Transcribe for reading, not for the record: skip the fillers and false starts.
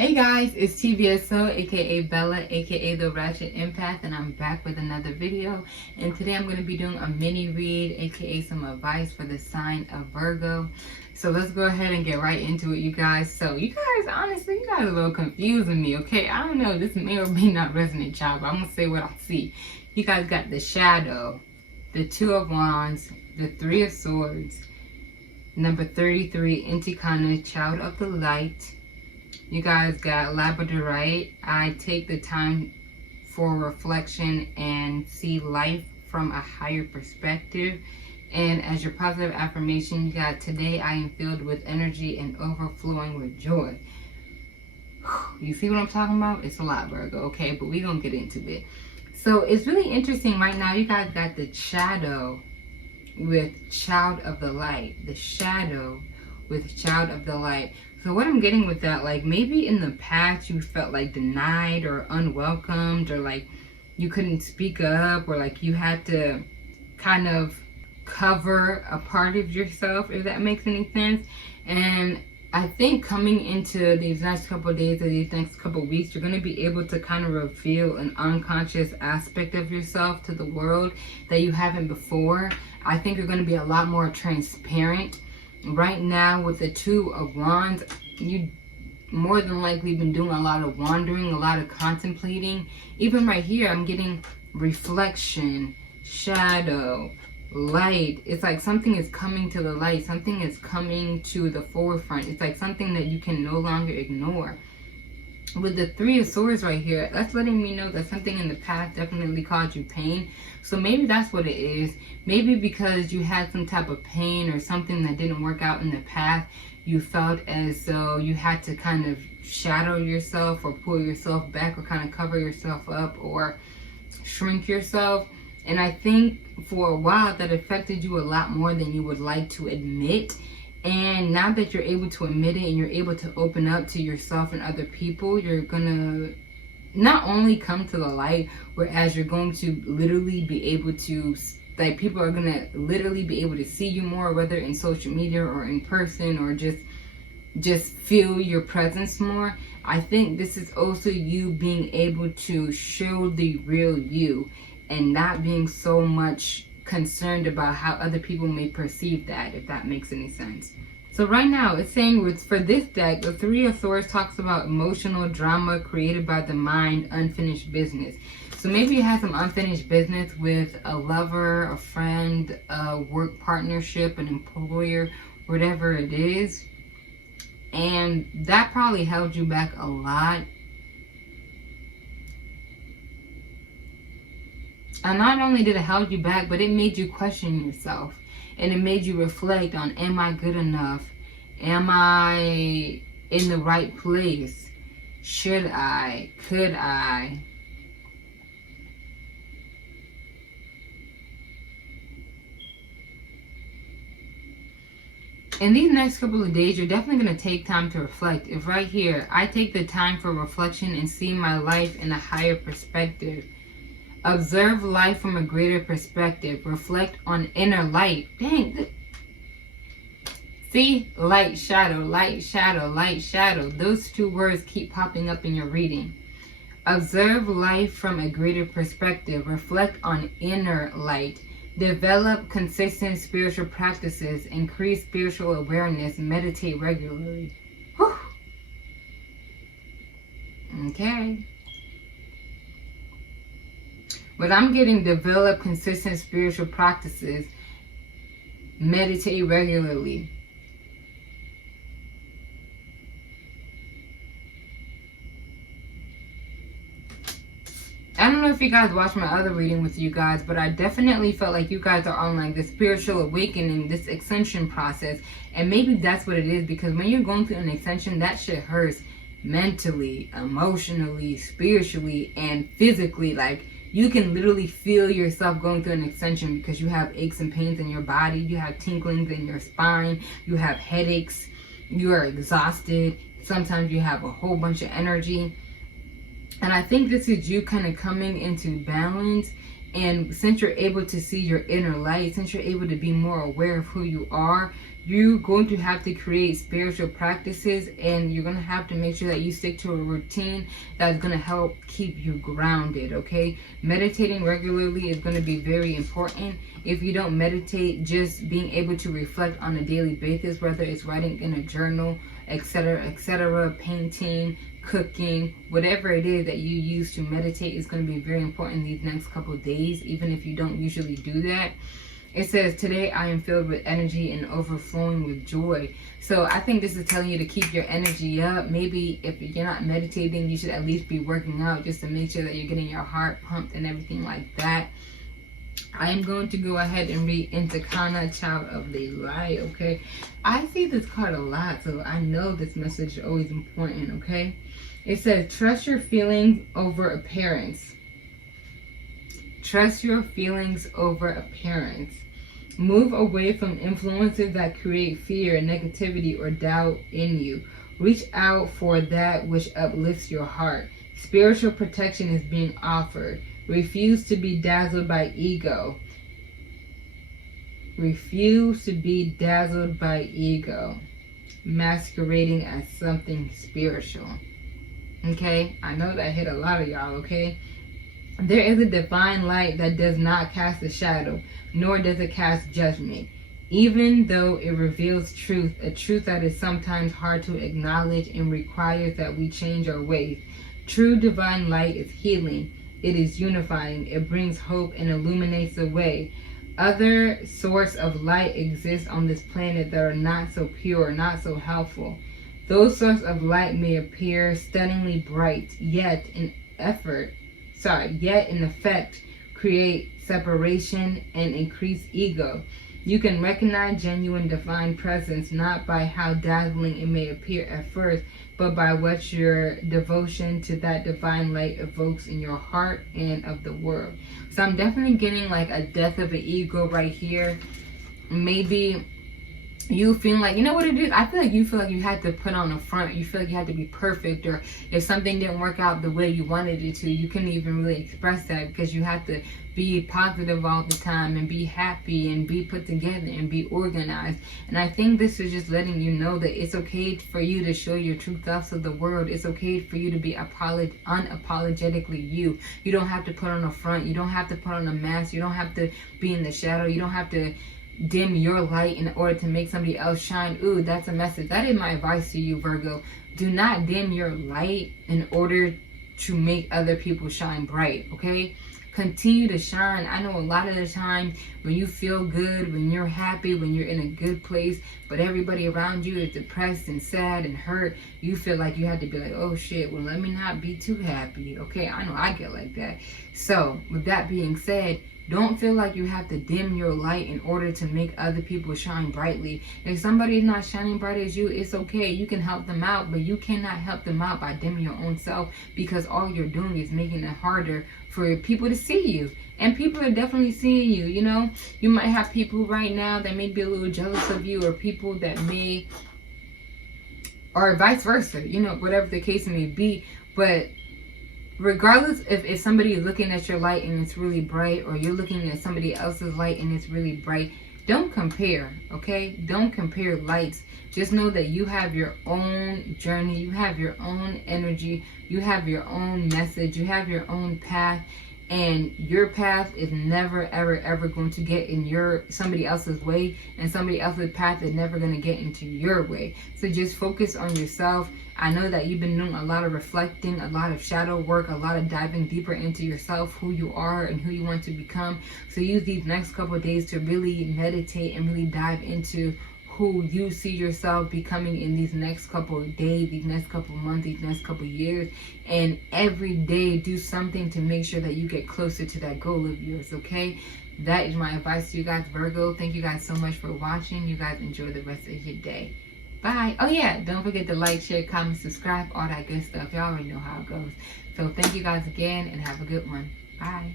Hey guys, it's TVSO, aka Bella, aka the Ratchet Empath, and I'm back with another video. And today I'm going to be doing a mini read, aka some advice for the sign of Virgo. So let's go ahead and get right into it, you guys. So you guys, honestly, you guys are a little confusing me, okay? I don't know, this may or may not resonate, child, but I'm going to say what I see. You guys got the Shadow, the Two of Wands, the Three of Swords, number 33, Intikana, Child of the Light. You guys got Labradorite. I take the time for reflection and see life from a higher perspective. And as your positive affirmation, you got today I am filled with energy and overflowing with joy. You see what I'm talking about? It's a lot, Virgo, okay? But we're going to get into it. So it's really interesting right now. You guys got the Shadow with Child of the Light. The Shadow with Child of the Light. So what I'm getting with that, like maybe in the past you felt like denied or unwelcomed, or like you couldn't speak up, or like you had to kind of cover a part of yourself, if that makes any sense. And I think coming into these next couple of days or these next couple of weeks, you're going to be able to kind of reveal an unconscious aspect of yourself to the world that you haven't before. I think you're going to be a lot more transparent. Right now with the Two of Wands, you more than likely been doing a lot of wandering, a lot of contemplating. Even right here, I'm getting reflection, shadow, light. It's like something is coming to the light. Something is coming to the forefront. It's like something that you can no longer ignore. With the Three of Swords right here, that's letting me know that something in the past definitely caused you pain. So maybe that's what it is. Maybe because you had some type of pain or something that didn't work out in the past, you felt as though you had to kind of shadow yourself or pull yourself back or kind of cover yourself up or shrink yourself. And I think for a while that affected you a lot more than you would like to admit. And now that you're able to admit it and you're able to open up to yourself and other people, you're gonna not only come to the light, whereas you're going to literally be able to, like, people are gonna literally be able to see you more, whether in social media or in person, or just feel your presence more. I think this is also you being able to show the real you and not being so much concerned about how other people may perceive that, if that makes any sense. So right now it's saying for this deck, the Three of Swords talks about emotional drama created by the mind, unfinished business. So maybe you had some unfinished business with a lover, a friend, a work partnership, an employer, whatever it is, and that probably held you back a lot. And not only did it hold you back, but it made you question yourself. And it made you reflect on, am I good enough? Am I in the right place? Should I? Could I? In these next couple of days, you're definitely going to take time to reflect. If right here, I take the time for reflection and see my life in a higher perspective. Observe life from a greater perspective. Reflect on inner light. Dang. See? Light, shadow, light, shadow, light, shadow. Those two words keep popping up in your reading. Observe life from a greater perspective. Reflect on inner light. Develop consistent spiritual practices. Increase spiritual awareness. Meditate regularly. Whew. Okay. But I'm getting develop consistent spiritual practices. Meditate regularly. I don't know if you guys watched my other reading with you guys, but I definitely felt like you guys are on like the spiritual awakening, this ascension process. And maybe that's what it is, because when you're going through an ascension, that shit hurts mentally, emotionally, spiritually, and physically. Like, you can literally feel yourself going through an ascension because you have aches and pains in your body. You have tinklings in your spine. You have headaches. You are exhausted. Sometimes you have a whole bunch of energy. And I think this is you kind of coming into balance And since you're able to see your inner light, since you're able to be more aware of who you are, you're going to have to create spiritual practices, and you're going to have to make sure that you stick to a routine that's going to help keep you grounded, okay? Meditating regularly is going to be very important. If you don't meditate, just being able to reflect on a daily basis, whether it's writing in a journal, etc., painting, cooking, whatever it is that you use to meditate is going to be very important these next couple of days, even if you don't usually do that. It says, today I am filled with energy and overflowing with joy. So I think this is telling you to keep your energy up. Maybe if you're not meditating, you should at least be working out just to make sure that you're getting your heart pumped and everything like that. I am going to go ahead and read Intakana, Child of the Light, okay? I see this card a lot, so I know this message is always important, okay? It says, trust your feelings over appearance. Trust your feelings over appearance. Move away from influences that create fear, negativity, or doubt in you. Reach out for that which uplifts your heart. Spiritual protection is being offered. Refuse to be dazzled by ego. Refuse to be dazzled by ego, masquerading as something spiritual. Okay? I know that hit a lot of y'all, okay? There is a divine light that does not cast a shadow, nor does it cast judgment. Even though it reveals truth, a truth that is sometimes hard to acknowledge and requires that we change our ways. True divine light is healing. It is unifying. It brings hope and illuminates the way. Other sources of light exist on this planet that are not so pure, not so helpful. Those sources of light may appear stunningly bright, yet in effect create separation and increase ego. You can recognize genuine divine presence not by how dazzling it may appear at first, but by what your devotion to that divine light evokes in your heart and of the world. So I'm definitely getting like a death of an ego right here. Maybe you feel like, you know what it is? I feel like you had to put on a front. You feel like you had to be perfect, or if something didn't work out the way you wanted it to, you couldn't even really express that because you had to be positive all the time and be happy and be put together and be organized. And I think this is just letting you know that it's okay for you to show your true thoughts of the world. It's okay for you to be unapologetically you. You don't have to put on a front. You don't have to put on a mask. You don't have to be in the shadow. You don't have to dim your light in order to make somebody else shine. Ooh, that's a message. That is my advice to you, Virgo. Do not dim your light in order to make other people shine bright, okay? Continue to shine. I know a lot of the time when you feel good, when you're happy, when you're in a good place, but everybody around you is depressed and sad and hurt, you feel like you have to be like, oh shit, well, let me not be too happy, okay? I know I get like that. So with that being said, don't feel like you have to dim your light in order to make other people shine brightly. If somebody's not shining bright as you, it's okay. You can help them out, but you cannot help them out by dimming your own self, because all you're doing is making it harder for people to see you. And people are definitely seeing you, you know. You might have people right now that may be a little jealous of you, or people that may, or vice versa, you know, whatever the case may be. But regardless if somebody is looking at your light and it's really bright, or you're looking at somebody else's light and it's really bright, don't compare, okay? Don't compare lights. Just know that you have your own journey, you have your own energy, you have your own message, you have your own path, and your path is never ever going to get in somebody else's way, and somebody else's path is never going to get into your way. So just focus on yourself. I know that you've been doing a lot of reflecting, a lot of shadow work, a lot of diving deeper into yourself, who you are and who you want to become. So use these next couple of days to really meditate and really dive into who you see yourself becoming in these next couple of days, these next couple of months, these next couple of years. And every day do something to make sure that you get closer to that goal of yours, okay? That is my advice to you guys, Virgo. Thank you guys so much for watching. You guys enjoy the rest of your day. Bye. Oh yeah, don't forget to like, share, comment, subscribe, all that good stuff. Y'all already know how it goes. So thank you guys again, and have a good one. Bye.